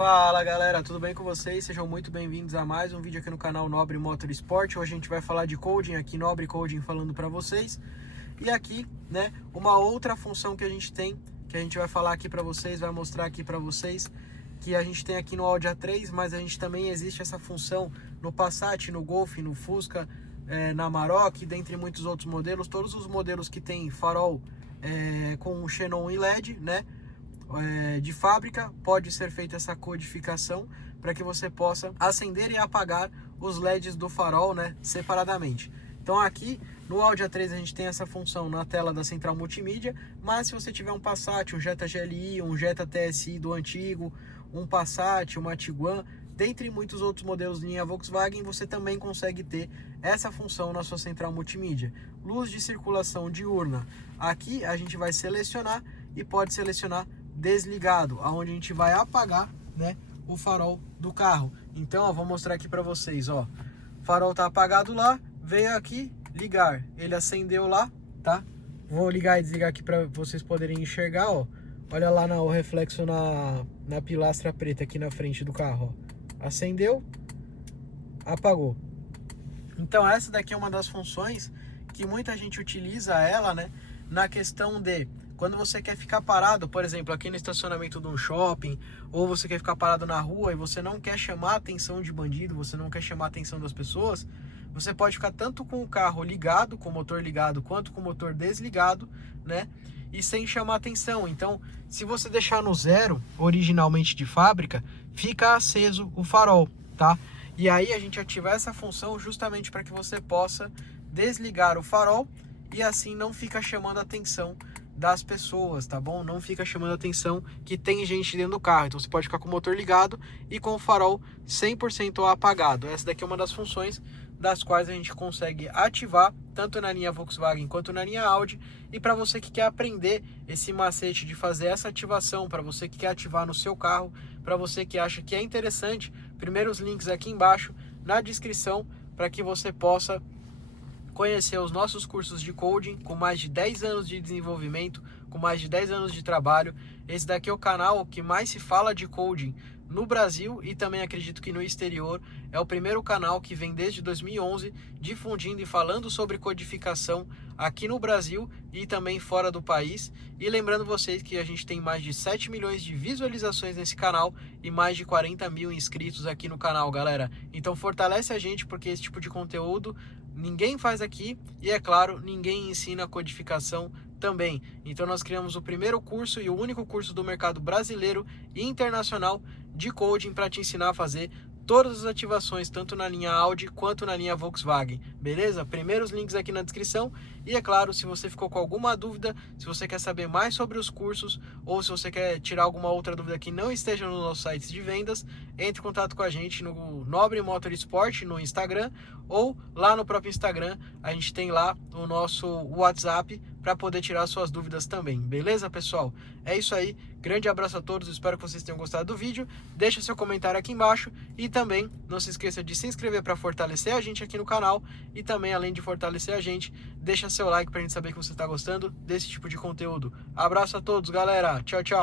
Fala galera, tudo bem com vocês? Sejam muito bem-vindos a mais um vídeo aqui no canal Nobre Motorsport. Hoje a gente vai falar de coding aqui, Nobre Coding falando para vocês. E aqui, né, uma outra função que a gente tem, que a gente vai falar aqui para vocês, vai mostrar aqui para vocês, que a gente tem aqui no Audi A3, mas a gente também existe essa função no Passat, no Golf, no Fusca, na Amarok, dentre muitos outros modelos. Todos os modelos que tem farol com xenon e LED, né? De fábrica, pode ser feita essa codificação para que você possa acender e apagar os LEDs do farol, né, separadamente. Então aqui no Audi A3 a gente tem essa função na tela da central multimídia, mas se você tiver um Passat, um Jetta GLI, um Jetta TSI do antigo, um Passat, uma Tiguan, dentre muitos outros modelos de linha Volkswagen, você também consegue ter essa função na sua central multimídia. Luz de circulação diurna, aqui a gente vai selecionar e pode selecionar desligado, aonde a gente vai apagar, né, o farol do carro. Então, ó, vou mostrar aqui para vocês, ó. Farol tá apagado lá, veio aqui ligar, ele acendeu lá, tá? Vou ligar e desligar aqui para vocês poderem enxergar, ó. Olha lá o reflexo na pilastra preta aqui na frente do carro, ó. Acendeu, apagou. Então, essa daqui é uma das funções que muita gente utiliza ela, né, na questão de quando você quer ficar parado, por exemplo, aqui no estacionamento de um shopping, ou você quer ficar parado na rua e você não quer chamar a atenção de bandido, você não quer chamar a atenção das pessoas, você pode ficar tanto com o carro ligado, com o motor ligado, quanto com o motor desligado, né? E sem chamar atenção. Então, se você deixar no zero, originalmente de fábrica, fica aceso o farol, tá? E aí a gente ativa essa função justamente para que você possa desligar o farol e assim não fica chamando a atenção das pessoas, tá bom? Não fica chamando a atenção que tem gente dentro do carro. Então você pode ficar com o motor ligado e com o farol 100% apagado. Essa daqui é uma das funções das quais a gente consegue ativar tanto na linha Volkswagen quanto na linha Audi. E para você que quer aprender esse macete de fazer essa ativação, para você que quer ativar no seu carro, para você que acha que é interessante, primeiros links aqui embaixo na descrição para que você possa conhecer os nossos cursos de coding com mais de 10 anos de desenvolvimento, com mais de 10 anos de trabalho. Esse daqui é o canal que mais se fala de coding no Brasil e também acredito que no exterior. É o primeiro canal que vem desde 2011 difundindo e falando sobre codificação aqui no Brasil e também fora do país. E lembrando vocês que a gente tem mais de 7 milhões de visualizações nesse canal e mais de 40 mil inscritos aqui no canal, galera. Então fortalece a gente, porque esse tipo de conteúdo ninguém faz aqui e, é claro, ninguém ensina codificação também. Então nós criamos o primeiro curso e o único curso do mercado brasileiro e internacional de coding para te ensinar a fazer todas as ativações, tanto na linha Audi quanto na linha Volkswagen, beleza? Primeiros links aqui na descrição. E é claro, se você ficou com alguma dúvida, se você quer saber mais sobre os cursos, ou se você quer tirar alguma outra dúvida que não esteja no nosso site de vendas, entre em contato com a gente no Nobre Motorsport no Instagram, ou lá no próprio Instagram, a gente tem lá o nosso WhatsApp para poder tirar suas dúvidas também, beleza, pessoal? É isso aí, grande abraço a todos, espero que vocês tenham gostado do vídeo, deixa seu comentário aqui embaixo e também não se esqueça de se inscrever para fortalecer a gente aqui no canal e também, além de fortalecer a gente, deixa seu like para a gente saber que você está gostando desse tipo de conteúdo. Abraço a todos, galera, tchau, tchau!